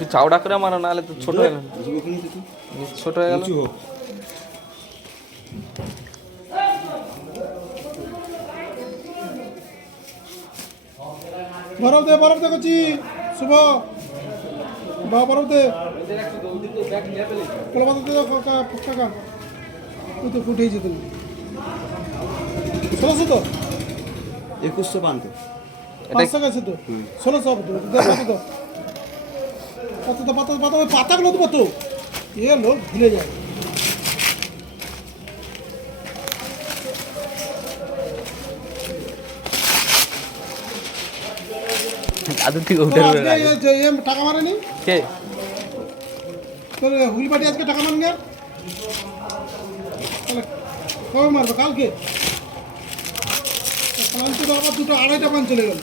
একটু চাওড়া করে মারো, নাহলে তো ছোট হয়ে গেল, ছোট হয়ে গেল। বরফ দে করছি শুভ বরফ দে টাকা ওই তো ফুটেইছে তুমি 1600 তো 2100 পান তো 500 আছে তো 1600 হবে তো পাতাগুলো তো কত এ লোক ভুলে যায়। দাদু থেকে উঠে টাকা মারেনি কে? তোর হুগলি পার্টি আজকে টাকা মারেনি আর তাহলে কবে মারবে কালকে? পাঞ্চ তো আবার 2টা 2.5টা পাঞ্চ চলে গেল।